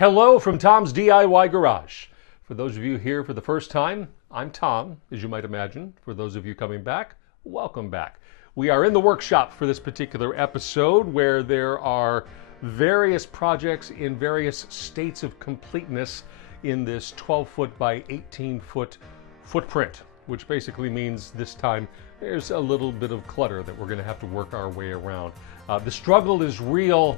Hello from Tom's DIY Garage. For those of you here for the first time, I'm Tom, as you might imagine. For those of you coming back, welcome back. We are in the workshop for this particular episode where there are various projects in various states of completeness in this 12-foot by 18-foot footprint, which basically means this time there's a little bit of clutter that we're going to have to work our way around. The struggle is real,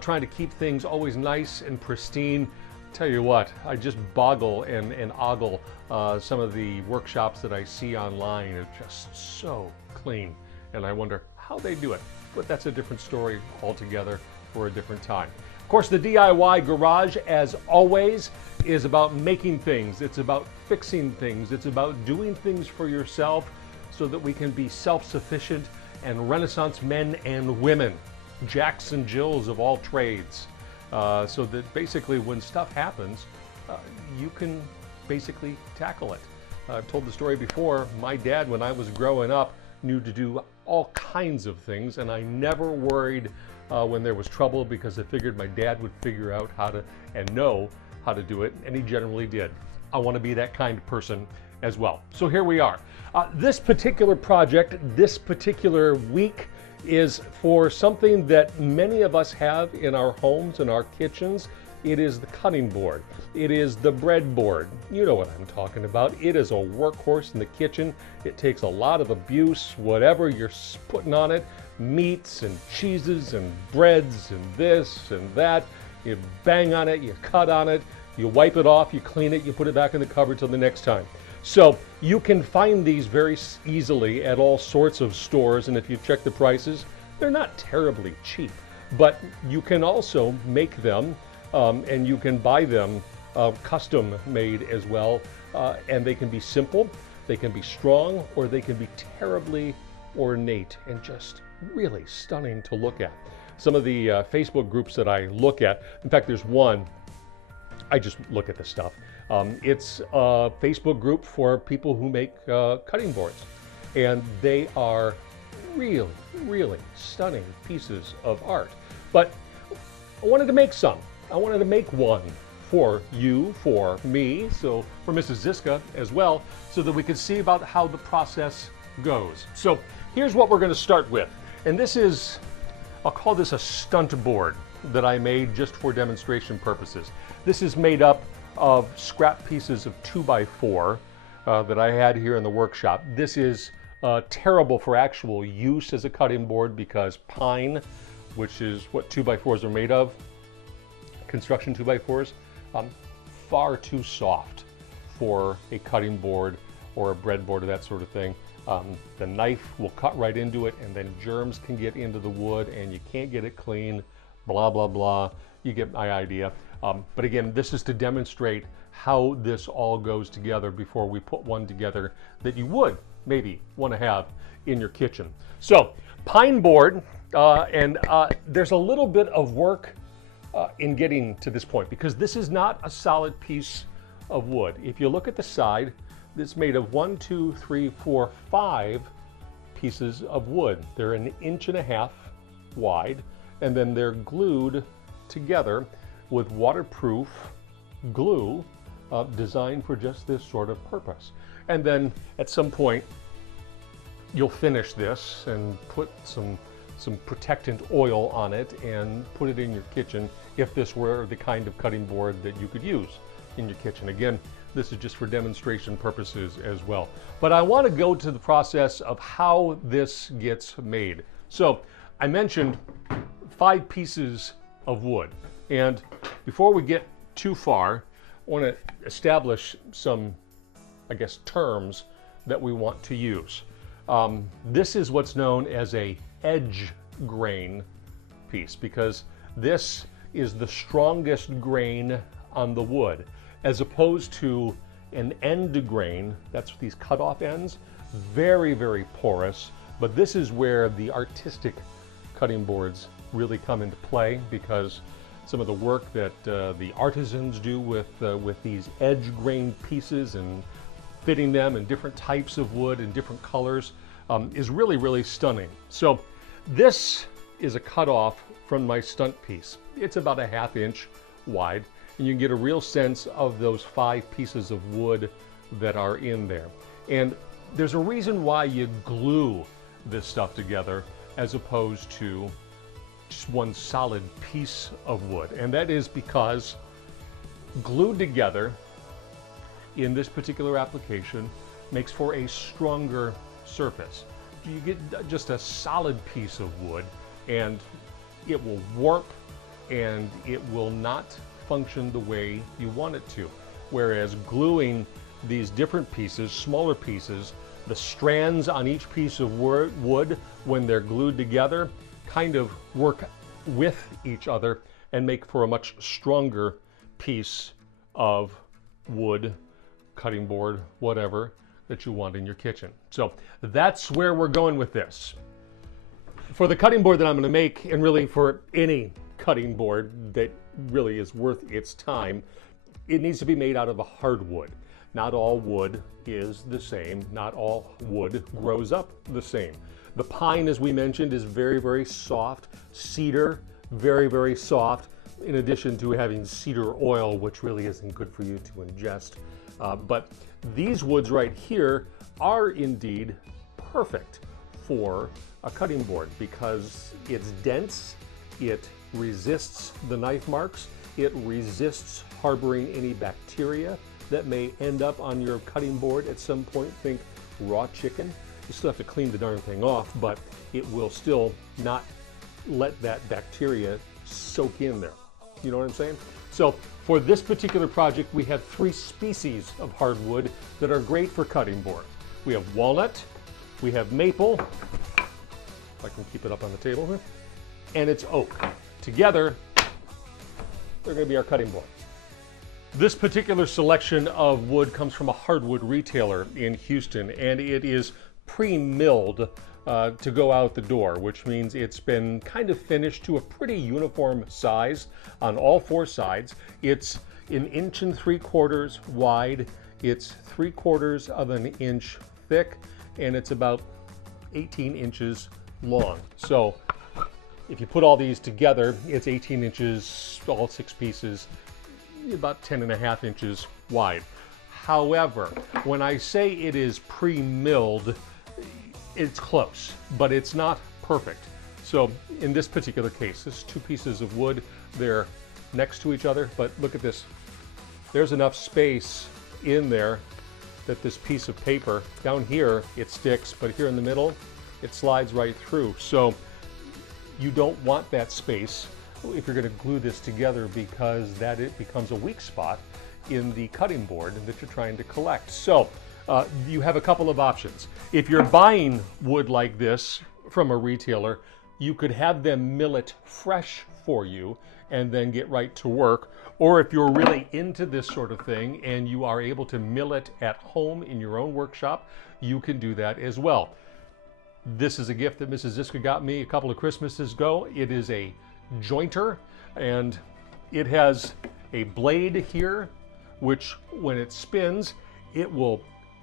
trying to keep things always nice and pristine. Tell you what, I just boggle and ogle some of the workshops that I see online. Are just so clean, and I wonder how they do it. But that's a different story altogether for a different time. Of course, the DIY Garage, as always, is about making things. It's about fixing things. It's about doing things for yourself so that we can be self-sufficient and Renaissance men and women, Jacks and Jills of all trades, so that basically when stuff happens, you can basically tackle it. I've told the story before. My dad, when I was growing up, knew to do all kinds of things, and I never worried when there was trouble because I figured my dad would figure out how to and know how to do it, and he generally did. I want to be that kind of person as well. So here we are. This particular project, this particular week, is for something that many of us have in our homes and our kitchens. It is the cutting board. It is the bread board. You know what I'm talking about. It is a workhorse in the kitchen. It takes a lot of abuse, whatever you're putting on it, meats and cheeses and breads and this and that. You bang on it, you cut on it, you wipe it off, you clean it, you put it back in the cupboard till the next time. So you can find these very easily at all sorts of stores, and if you check the prices, they're not terribly cheap. But you can also make them, and you can buy them custom made as well, and they can be simple, they can be strong, or they can be terribly ornate and just really stunning to look at. Some of the Facebook groups that I look at, in fact, there's one, I just look at the stuff. It's a Facebook group for people who make cutting boards, and they are really, really stunning pieces of art. But I wanted to make some. I wanted to make one for you, for me, so for Mrs. Zizka as well, so that we could see about how the process goes. So here's what we're going to start with, and this is, I'll call this a stunt board that I made just for demonstration purposes. This is made up of scrap pieces of 2x4 that I had here in the workshop. This is terrible for actual use as a cutting board because pine, which is what 2x4s are made of, construction 2x4s, far too soft for a cutting board or a bread board or that sort of thing. The knife will cut right into it, and then germs can get into the wood and you can't get it clean, blah, blah, blah. You get my idea. But again, this is to demonstrate how this all goes together before we put one together that you would maybe want to have in your kitchen. So pine board, and there's a little bit of work in getting to this point because this is not a solid piece of wood. If you look at the side, it's made of 1, 2, 3, 4, 5 pieces of wood. They're 1.5 inches wide, and then they're glued together with waterproof glue designed for just this sort of purpose. And then at some point you'll finish this and put some protectant oil on it and put it in your kitchen if this were the kind of cutting board that you could use in your kitchen. Again, this is just for demonstration purposes as well. But I want to go to the process of how this gets made. So I mentioned 5 pieces of wood. And before we get too far, I want to establish some, I guess, terms that we want to use. This is what's known as a edge grain piece because this is the strongest grain on the wood, as opposed to an end grain. That's these cut-off ends, very, very porous. But this is where the artistic cutting boards really come into play because some of the work that the artisans do with these edge grain pieces and fitting them in different types of wood and different colors is really, really stunning. So this is a cutoff from my stunt piece. It's about 1/2 inch wide, and you can get a real sense of those 5 pieces of wood that are in there. And there's a reason why you glue this stuff together as opposed to just one solid piece of wood. And that is because glued together in this particular application makes for a stronger surface. You get just a solid piece of wood and it will warp and it will not function the way you want it to. Whereas gluing these different pieces, smaller pieces, the strands on each piece of wood, when they're glued together, kind of work with each other and make for a much stronger piece of wood, cutting board, whatever that you want in your kitchen. So that's where we're going with this. For the cutting board that I'm going to make, and really for any cutting board that really is worth its time, it needs to be made out of a hardwood. Not all wood is the same. Not all wood grows up the same. The pine, as we mentioned, is very, very soft. Cedar, very, very soft, in addition to having cedar oil, which really isn't good for you to ingest. But these woods right here are indeed perfect for a cutting board because it's dense, it resists the knife marks, it resists harboring any bacteria that may end up on your cutting board at some point. Think raw chicken. You still have to clean the darn thing off, but it will still not let that bacteria soak in there. You know what I'm saying? So for this particular project, we have 3 species of hardwood that are great for cutting board. We have walnut, we have maple, if I can keep it up on the table here, and it's oak. Together, they're going to be our cutting board. This particular selection of wood comes from a hardwood retailer in Houston, and it is pre-milled to go out the door, which means it's been kind of finished to a pretty uniform size on all 4 sides. It's 1 3/4 inches wide, it's 3/4 of an inch thick, and it's about 18 inches long. So if you put all these together, it's 18 inches, all 6 pieces, about 10.5 inches wide. However, when I say it is pre-milled, it's close, but it's not perfect. So in this particular case, this is 2 pieces of wood. They're next to each other, but look at this. There's enough space in there that this piece of paper, down here it sticks, but here in the middle, it slides right through. So you don't want that space if you're going to glue this together, because that it becomes a weak spot in the cutting board that you're trying to collect. So you have a couple of options. If you're buying wood like this from a retailer, you could have them mill it fresh for you and then get right to work. Or if you're really into this sort of thing and you are able to mill it at home in your own workshop, you can do that as well. This is a gift that Mrs. Zizka got me a couple of Christmases ago. It is a jointer, and it has a blade here, which when it spins, it will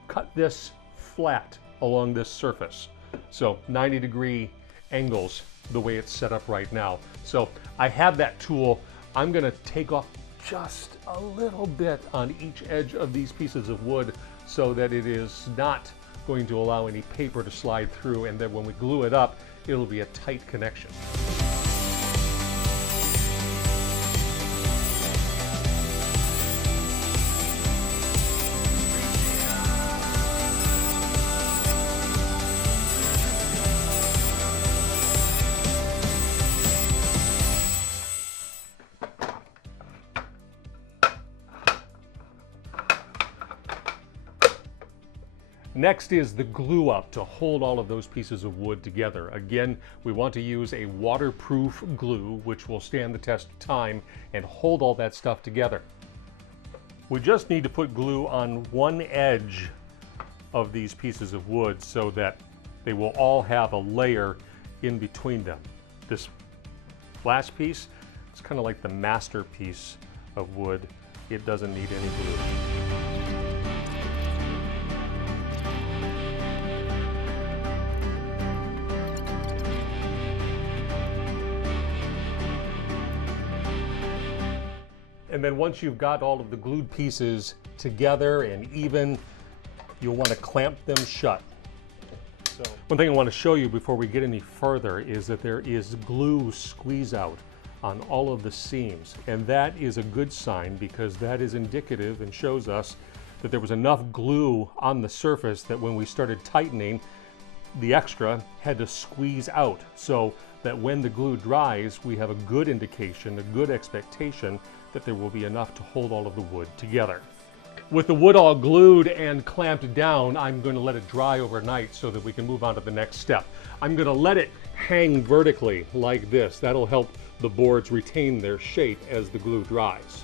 cut this flat along this surface. So 90-degree angles the way it's set up right now. So I have that tool. I'm going to take off just a little bit on each edge of these pieces of wood so that it is not going to allow any paper to slide through, and that when we glue it up, it'll be a tight connection. Next is the glue up to hold all of those pieces of wood together. Again, we want to use a waterproof glue which will stand the test of time and hold all that stuff together. We just need to put glue on one edge of these pieces of wood so that they will all have a layer in between them. This last piece, it's kind of like the masterpiece of wood. It doesn't need any glue. And then once you've got all of the glued pieces together and even, you'll want to clamp them shut. So one thing I want to show you before we get any further is that there is glue squeeze out on all of the seams, and that is a good sign because that is indicative and shows us that there was enough glue on the surface that when we started tightening, the extra had to squeeze out, so that when the glue dries, we have a good indication, a good expectation that there will be enough to hold all of the wood together. With the wood all glued and clamped down, I'm going to let it dry overnight so that we can move on to the next step. I'm going to let it hang vertically like this. That'll help the boards retain their shape as the glue dries.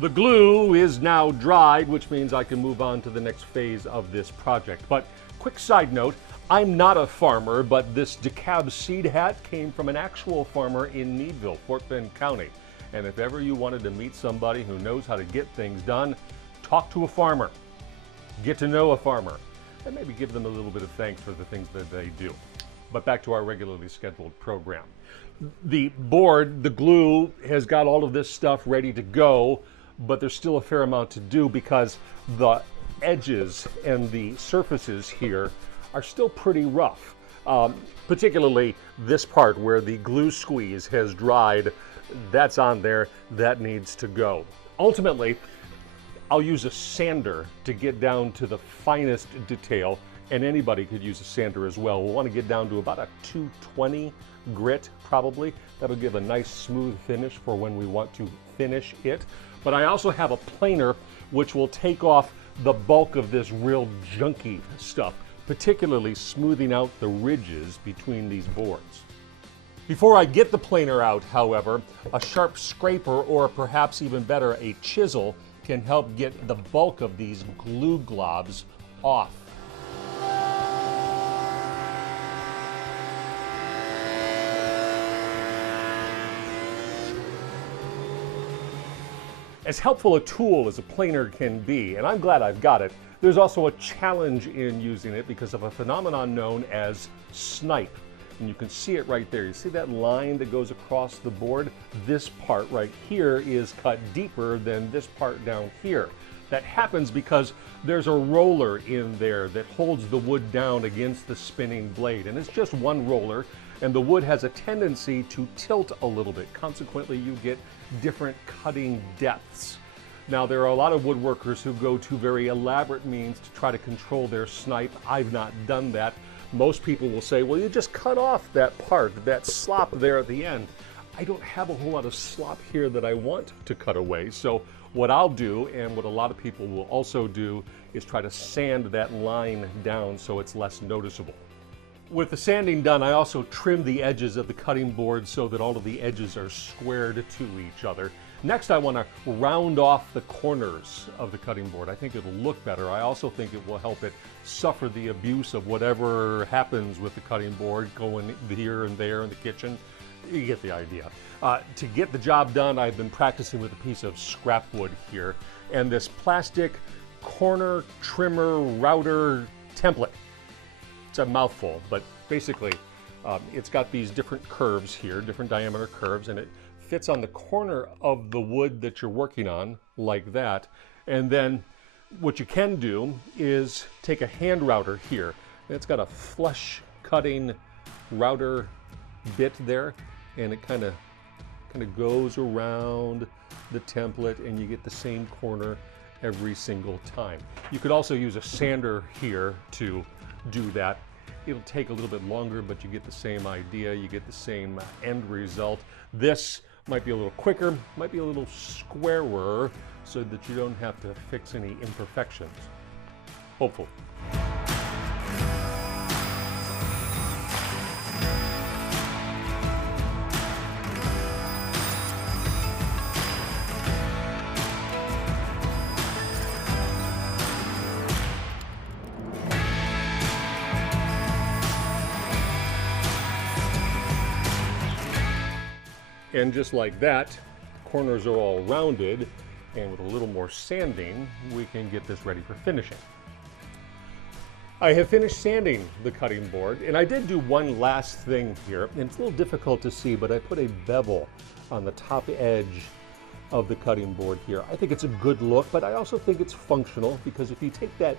The glue is now dried, which means I can move on to the next phase of this project. But quick side note, I'm not a farmer, but this DeKalb seed hat came from an actual farmer in Meadville, Fort Bend County. And if ever you wanted to meet somebody who knows how to get things done, talk to a farmer, get to know a farmer, and maybe give them a little bit of thanks for the things that they do. But back to our regularly scheduled program. The board, the glue, has got all of this stuff ready to go, but there's still a fair amount to do because the edges and the surfaces here are still pretty rough. Particularly this part where the glue squeeze has dried, that's on there, that needs to go. Ultimately, I'll use a sander to get down to the finest detail, and anybody could use a sander as well. We'll want to get down to about a 220 grit probably. That'll give a nice smooth finish for when we want to finish it. But I also have a planer which will take off the bulk of this real junky stuff, particularly smoothing out the ridges between these boards. Before I get the planer out, however, a sharp scraper or perhaps even better, a chisel can help get the bulk of these glue globs off. As helpful a tool as a planer can be, and I'm glad I've got it, there's also a challenge in using it because of a phenomenon known as snipe. And you can see it right there. You see that line that goes across the board? This part right here is cut deeper than this part down here. That happens because there's a roller in there that holds the wood down against the spinning blade. And it's just one roller, and the wood has a tendency to tilt a little bit. Consequently, you get different cutting depths. Now, there are a lot of woodworkers who go to very elaborate means to try to control their snipe. I've not done that. Most people will say, well, you just cut off that part, that slop there at the end. I don't have a whole lot of slop here that I want to cut away. So what I'll do, and what a lot of people will also do, is try to sand that line down so it's less noticeable. With the sanding done, I also trim the edges of the cutting board so that all of the edges are squared to each other. Next, I want to round off the corners of the cutting board. I think it'll look better. I also think it will help it suffer the abuse of whatever happens with the cutting board going here and there in the kitchen. You get the idea. To get the job done, I've been practicing with a piece of scrap wood here and this plastic corner trimmer router template. It's a mouthful, but basically it's got these different curves here, different diameter curves, and it fits on the corner of the wood that you're working on like that. And then what you can do is take a hand router here. It's got a flush cutting router bit there, and it kind of goes around the template, and you get the same corner every single time. You could also use a sander here to do that. It'll take a little bit longer, but you get the same idea. You get the same end result. This might be a little quicker, might be a little squarer, so that you don't have to fix any imperfections. Hopefully. And just like that, corners are all rounded, and with a little more sanding, we can get this ready for finishing. I have finished sanding the cutting board, and I did do one last thing here, and it's a little difficult to see, but I put a bevel on the top edge of the cutting board here. I think it's a good look, but I also think it's functional, because if you take that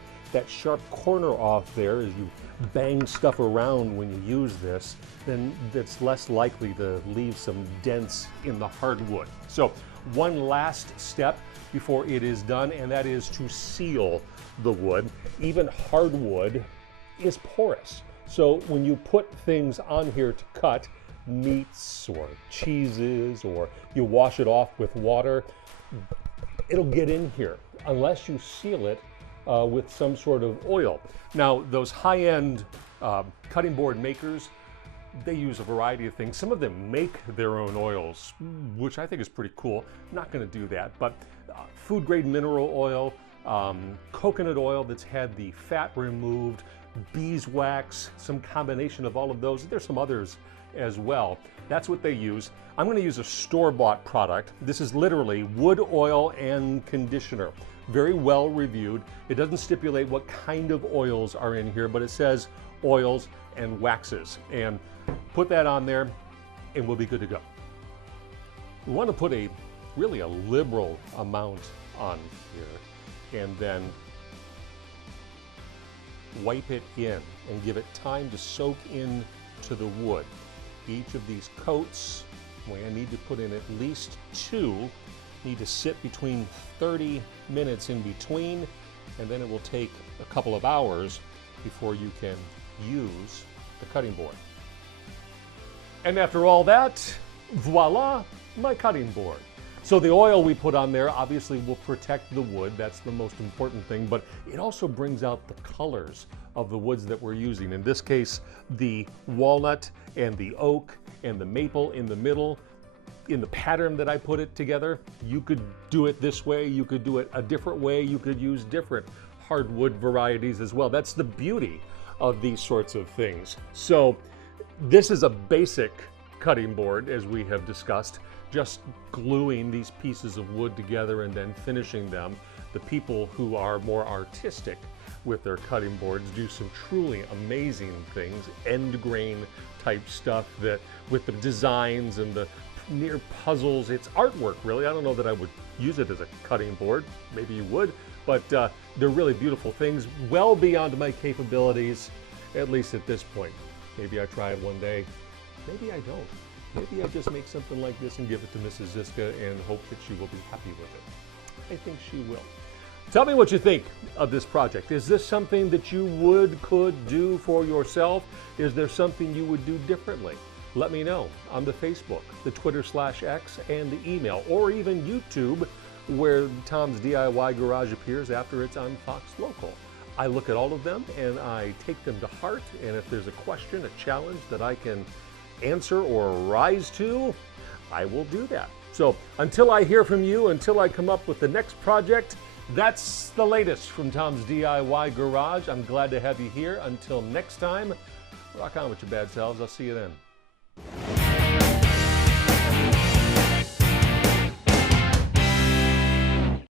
sharp corner off there as you bang stuff around when you use this, then it's less likely to leave some dents in the hardwood. So one last step before it is done, and that is to seal the wood. Even hardwood is porous. So when you put things on here to cut, meats or cheeses, or you wash it off with water, it'll get in here unless you seal it with some sort of oil. Now, those high-end cutting board makers, they use a variety of things. Some of them make their own oils, which I think is pretty cool. I'm not going to do that, but food-grade mineral oil, coconut oil that's had the fat removed, beeswax, some combination of all of those. There's some others as well. That's what they use. I'm going to use a store-bought product. This is literally wood oil and conditioner. Very well reviewed. It doesn't stipulate what kind of oils are in here, but it says oils and waxes. And put that on there and we'll be good to go. We want to put really a liberal amount on here, and then wipe it in and give it time to soak in to the wood. Each of these coats, we need to put in at least 2, need to sit between 30 minutes in between, and then it will take a couple of hours before you can use the cutting board. And after all that, voila, my cutting board. So the oil we put on there obviously will protect the wood. That's the most important thing, but it also brings out the colors of the woods that we're using. In this case, the walnut and the oak and the maple in the middle. In the pattern that I put it together, you could do it this way, you could do it a different way, you could use different hardwood varieties as well. That's the beauty of these sorts of things. So this is a basic cutting board, as we have discussed, just gluing these pieces of wood together and then finishing them. The people who are more artistic with their cutting boards do some truly amazing things, end grain type stuff, that with the designs and the near puzzles, it's artwork really. I don't know that I would use it as a cutting board, maybe you would, but they're really beautiful things, well beyond my capabilities, at least at this point. Maybe I try it one day, maybe I don't. Maybe I just make something like this and give it to Mrs. Zizka and hope that she will be happy with it. I think she will. Tell me what you think of this project. Is this something that you could do for yourself? Is there something you would do differently? Let me know on the Facebook, the Twitter/X, and the email, or even YouTube, where Tom's DIY Garage appears after it's on Fox Local. I look at all of them and I take them to heart, and if there's a question, a challenge that I can answer or rise to, I will do that. So until I hear from you, until I come up with the next project, that's the latest from Tom's DIY Garage. I'm glad to have you here. Until next time, rock on with your bad selves. I'll see you then.